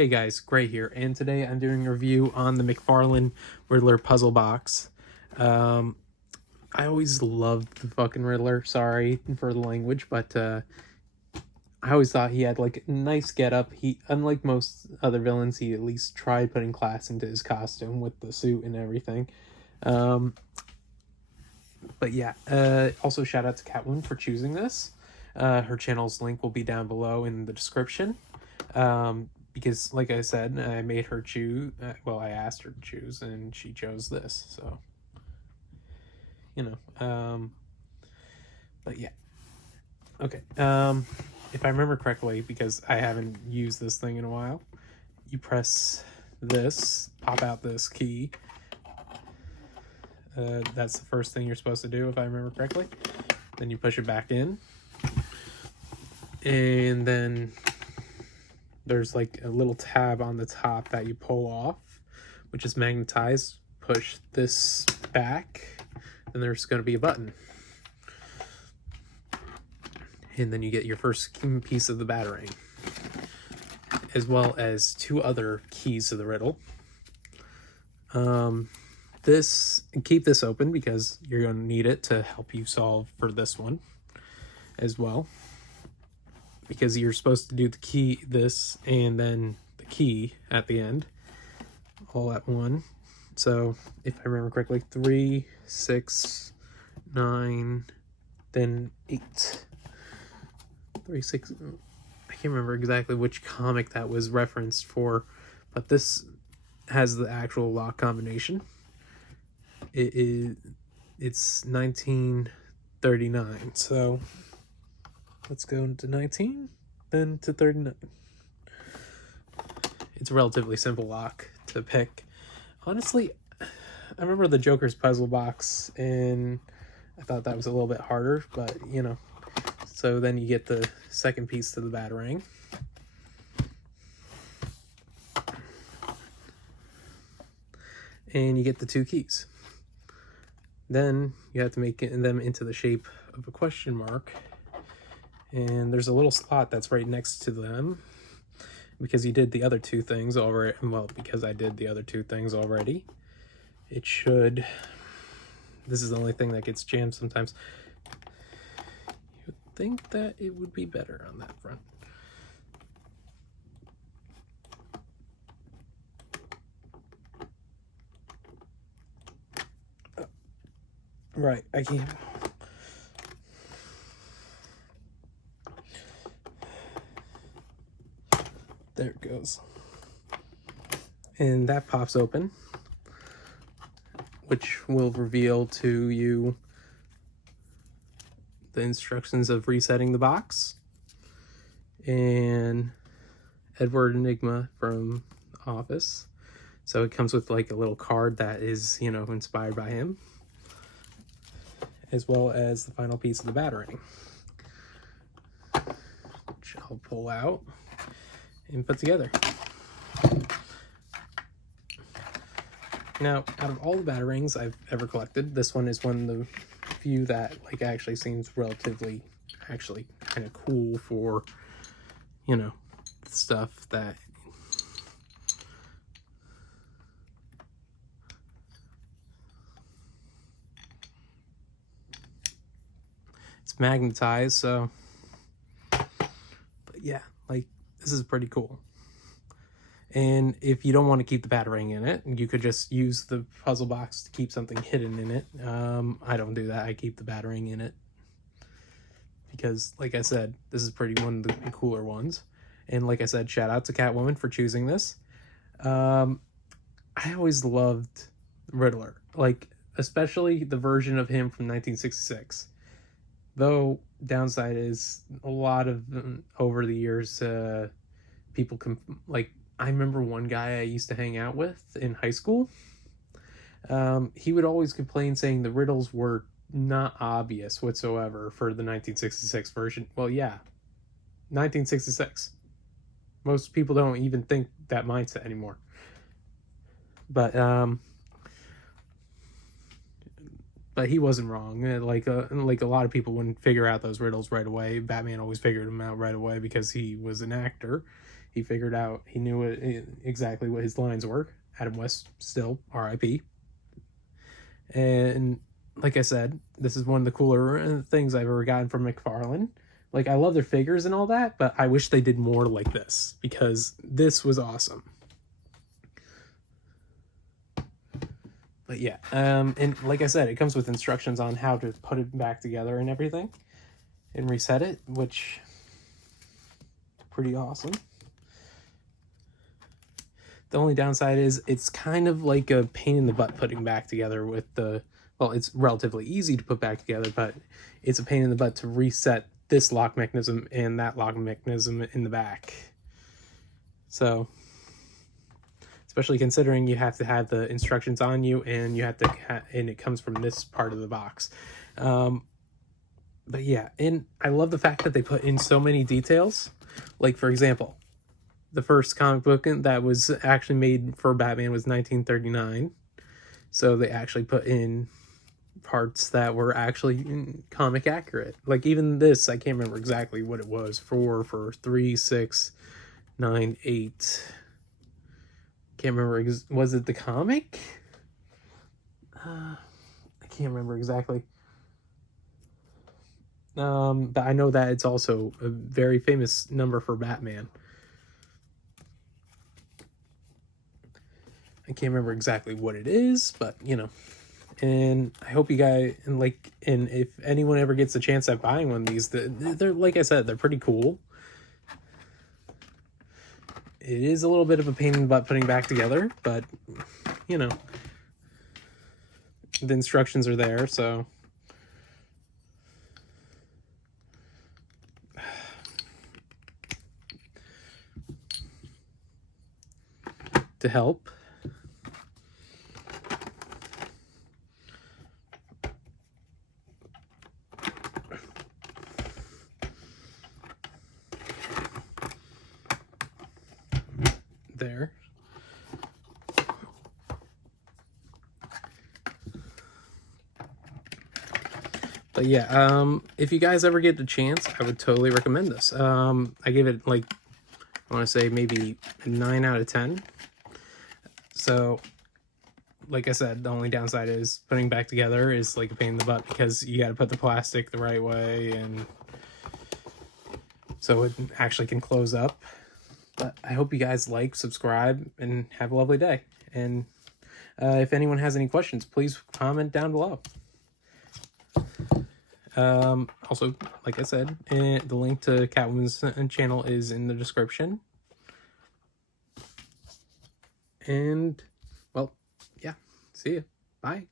Hey guys, Gray here, and today I'm doing a review on the McFarlane Riddler puzzle box. Um, I always loved the fucking Riddler, sorry for the language, but I always thought he had like a nice getup. Unlike most other villains, he at least tried putting class into his costume with the suit and everything. Um, but yeah, also shout out to Catwoman for choosing this. Her channel's link will be down below in the description. Because like I said, I made her choose, I asked her to choose and she chose this, so but yeah. Okay, if I remember correctly, because I haven't used this thing in a while, you press this, pop out this key. That's the first thing you're supposed to do, if I remember correctly. Then you push it back in, and then there's like a little tab on the top that you pull off, which is magnetized. Push this back, and there's going to be a button. And then you get your first piece of the batarang, as well as two other keys to the riddle. Keep this open because you're going to need it to help you solve for this one as well. Because you're supposed to do this, and then the key at the end, all at one. So, if I remember correctly, 3, 6, 9, then 8. 3, 6, I can't remember exactly which comic that was referenced for, but this has the actual lock combination. It's 1939, so let's go into 19, then to 39. It's a relatively simple lock to pick. Honestly, I remember the Joker's puzzle box, and I thought that was a little bit harder, but, So then you get the second piece to the batarang. And you get the two keys. Then you have to make them into the shape of a question mark. And there's a little slot that's right next to them, because you did the other two things already. Well, because I did the other two things already. It should... This is the only thing that gets jammed sometimes. You would think that it would be better on that front. Right, I can't... There it goes. And that pops open, which will reveal to you the instructions of resetting the box. And Edward Enigma from Office. So it comes with like a little card that is, inspired by him, as well as the final piece of the batarang, which I'll pull out and put together. Now, out of all the batarangs I've ever collected, this one is one of the few that actually seems relatively kind of cool for, stuff that it's magnetized, so, but yeah, this is pretty cool. And if you don't want to keep the batarang in it, you could just use the puzzle box to keep something hidden in it. I don't do that. I keep the batarang in it because, like I said, this is one of the cooler ones. And like I said, shout out to Catwoman for choosing this. I always loved Riddler, especially the version of him from 1966. Though downside is a lot of over the years, people can I remember one guy I used to hang out with in high school. He would always complain saying the riddles were not obvious whatsoever for the 1966 version. Well, yeah, 1966. Most people don't even think that mindset anymore. But he wasn't wrong. Like a lot of people wouldn't figure out those riddles right away. Batman always figured them out right away because he was an actor. He figured out, he knew exactly what his lines were. Adam West, still RIP. And like I said, this is one of the cooler things I've ever gotten from McFarlane. Like, I love their figures and all that, but I wish they did more like this, because this was awesome. But yeah, and like I said, it comes with instructions on how to put it back together and everything, and reset it, which is pretty awesome. The only downside is it's kind of like a pain in the butt putting back together with the, well, it's relatively easy to put back together, but it's a pain in the butt to reset this lock mechanism and that lock mechanism in the back. So, especially considering you have to have the instructions on you, and you have to, and it comes from this part of the box. But yeah, and I love the fact that they put in so many details. Like, for example, the first comic book that was actually made for Batman was 1939. So they actually put in parts that were actually comic accurate. Like, even this, I can't remember exactly what it was. 4 for 3, 6, 9, 8. Can't remember. Was it the comic? I can't remember exactly. But I know that it's also a very famous number for Batman. I can't remember exactly what it is, but you know. And I hope you guys, and if anyone ever gets a chance at buying one of these, they're, like I said, they're pretty cool. It is a little bit of a pain in the butt putting back together, but you know, the instructions are there, so to help. There. But yeah, if you guys ever get the chance, I would totally recommend this. I give it, like, I want to say maybe a 9 out of 10. So, like I said, the only downside is putting back together is like a pain in the butt, because you got to put the plastic the right way, and so it actually can close up. But I hope you guys like, subscribe, and have a lovely day. And if anyone has any questions, please comment down below. Also, like I said, the link to Catwoman's channel is in the description. And, well, yeah, see ya. Bye.